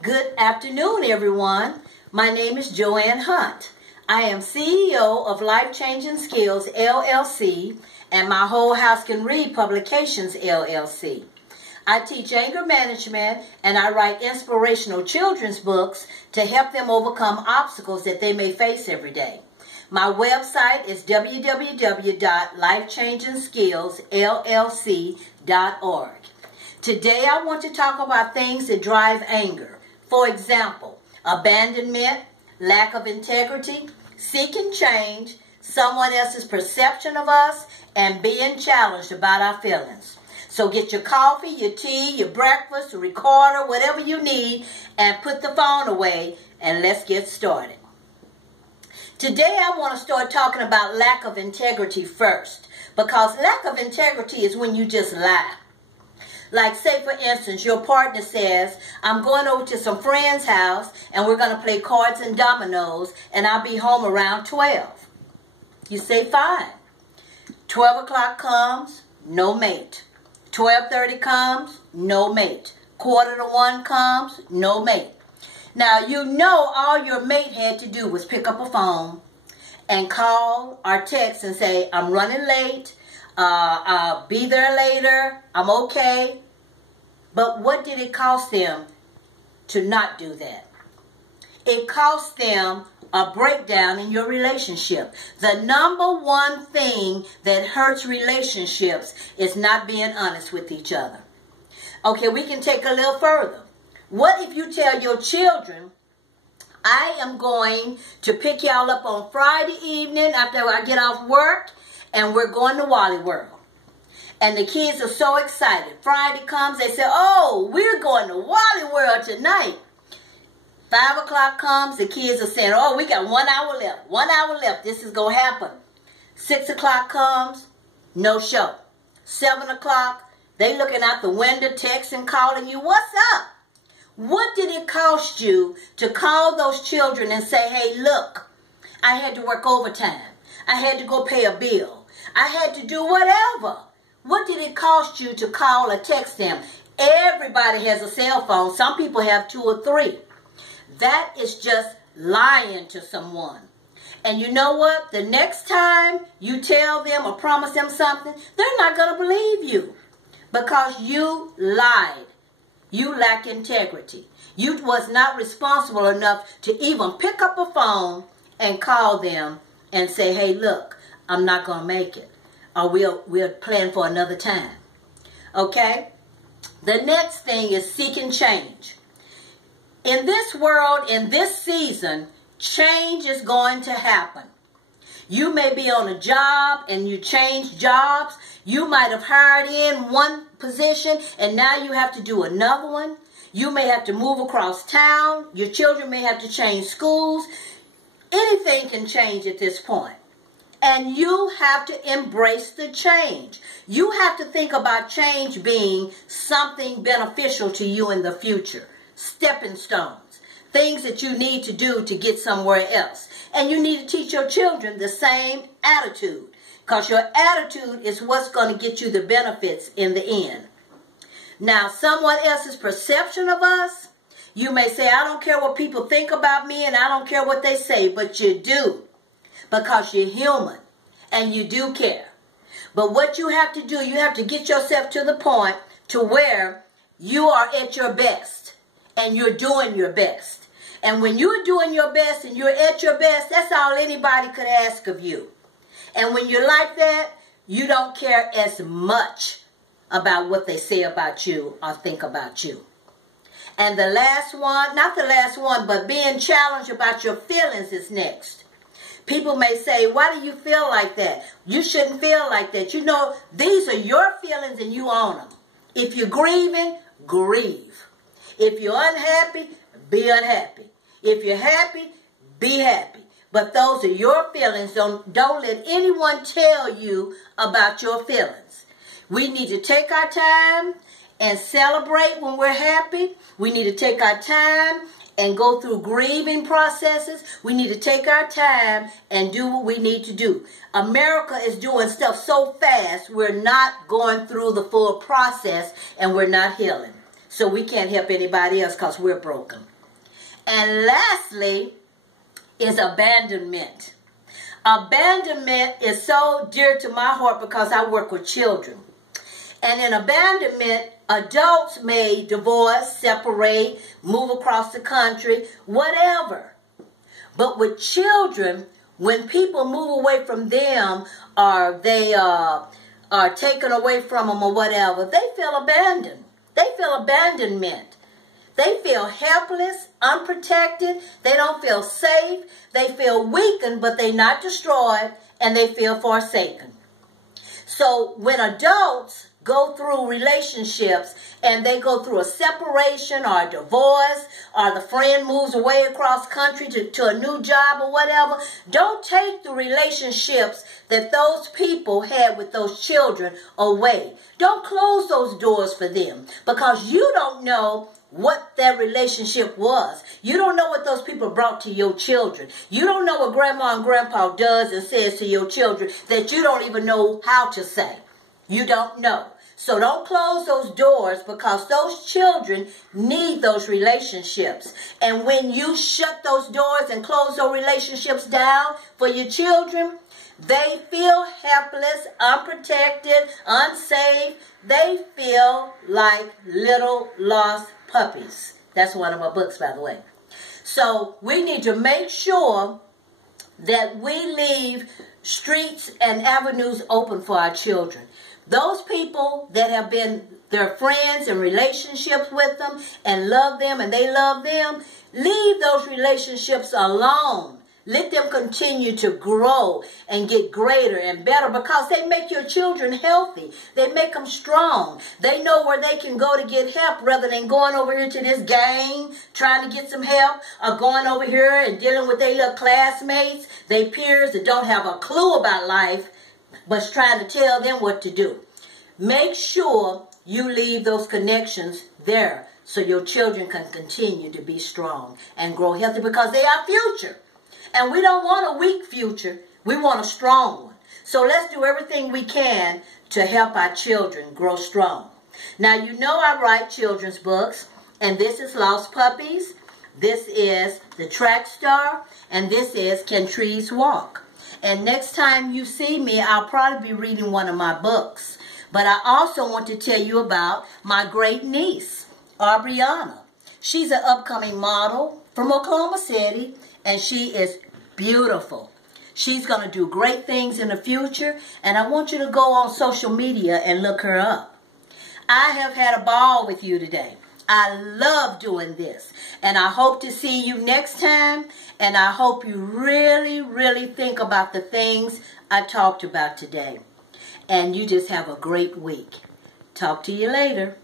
Good afternoon, everyone. My name is JoAnn Hunt. I am CEO of Life Changing Skills, LLC, and My Whole House Can Read Publications, LLC. I teach anger management, and I write inspirational children's books to help them overcome obstacles that they may face every day. My website is www.lifechangingskillsllc.org. Today I want to talk about things that drive anger. For example, abandonment, lack of integrity, seeking change, someone else's perception of us, and being challenged about our feelings. So get your coffee, your tea, your breakfast, a recorder, whatever you need, and put the phone away, and let's get started. Today I want to start talking about lack of integrity first, because lack of integrity is when you just lie. Like, say, for instance, your partner says, I'm going over to some friend's house, and we're going to play cards and dominoes, and I'll be home around 12. You say, fine. 12 o'clock comes, no mate. 12:30 comes, no mate. 1:45 comes, no mate. Now, you know all your mate had to do was pick up a phone and call or text and say, I'm running late. I'll be there later. I'm okay. But what did it cost them to not do that? It cost them a breakdown in your relationship. The number one thing that hurts relationships is not being honest with each other. Okay, we can take a little further. What if you tell your children, I am going to pick y'all up on Friday evening after I get off work, and we're going to Wally World. And the kids are so excited. Friday comes, they say, oh, we're going to Wally World tonight. 5 o'clock comes, the kids are saying, oh, we got 1 hour left. 1 hour left. This is going to happen. 6 o'clock comes, no show. 7 o'clock, they looking out the window, texting, calling you, what's up? What did it cost you to call those children and say, hey, look, I had to work overtime. I had to go pay a bill. I had to do whatever. What did it cost you to call or text them? Everybody has a cell phone. Some people have 2 or 3. That is just lying to someone. And you know what? The next time you tell them or promise them something, they're not going to believe you because you lied. You lack integrity. You was not responsible enough to even pick up a phone and call them and say, hey, look, I'm not going to make it. Or we'll plan for another time. Okay? The next thing is seeking change. In this world, in this season, change is going to happen. You may be on a job and you change jobs. You might have hired in one position and now you have to do another one. You may have to move across town. Your children may have to change schools. Anything can change at this point. And you have to embrace the change. You have to think about change being something beneficial to you in the future. Stepping stones. Things that you need to do to get somewhere else. And you need to teach your children the same attitude. Because your attitude is what's going to get you the benefits in the end. Now, someone else's perception of us, you may say, I don't care what people think about me and I don't care what they say, but you do. Because you're human and you do care. But what you have to do, you have to get yourself to the point to where you are at your best and you're doing your best. And when you're doing your best and you're at your best, that's all anybody could ask of you. And when you're like that, you don't care as much about what they say about you or think about you. And the last one, not the last one, but being challenged about your feelings is next. People may say, why do you feel like that? You shouldn't feel like that. You know, these are your feelings and you own them. If you're grieving, grieve. If you're unhappy, be unhappy. If you're happy, be happy. But those are your feelings. Don't let anyone tell you about your feelings. We need to take our time and celebrate when we're happy. We need to take our time and go through grieving processes. We need to take our time and do what we need to do. America is doing stuff so fast, we're not going through the full process and we're not healing. so we can't help anybody else because we're broken. And lastly is abandonment. Abandonment is so dear to my heart because I work with children. And in abandonment, adults may divorce, separate, move across the country, whatever. But with children, when people move away from them or they are taken away from them or whatever, they feel abandoned. They feel abandonment. They feel helpless, unprotected. They don't feel safe. They feel weakened, but they're not destroyed, and they feel forsaken. So when adults go through relationships and they go through a separation or a divorce or the friend moves away across country to a new job or whatever, don't take the relationships that those people had with those children away. Don't close those doors for them because you don't know what that relationship was. You don't know what those people brought to your children. You don't know what grandma and grandpa does and says to your children that you don't even know how to say. You don't know. So don't close those doors because those children need those relationships. And when you shut those doors and close those relationships down for your children, they feel helpless, unprotected, unsafe. They feel like little lost puppies. That's one of my books, by the way. So we need to make sure that we leave streets and avenues open for our children. Those people that have been their friends and relationships with them and love them and they love them, leave those relationships alone. Let them continue to grow and get greater and better because they make your children healthy. They make them strong. They know where they can go to get help rather than going over here to this gang trying to get some help or going over here and dealing with their little classmates, their peers that don't have a clue about life but's trying to tell them what to do. Make sure you leave those connections there so your children can continue to be strong and grow healthy because they are future. And we don't want a weak future. We want a strong one. So let's do everything we can to help our children grow strong. Now, you know I write children's books, and this is Lost Puppies, this is The Track Star, and this is Can Trees Walk? And next time you see me, I'll probably be reading one of my books. But I also want to tell you about my great niece, Aubriana. She's an upcoming model from Oklahoma City, and she is beautiful. She's going to do great things in the future, and I want you to go on social media and look her up. I have had a ball with you today. I love doing this, and I hope to see you next time, and I hope you really, really think about the things I talked about today. And you just have a great week. Talk to you later.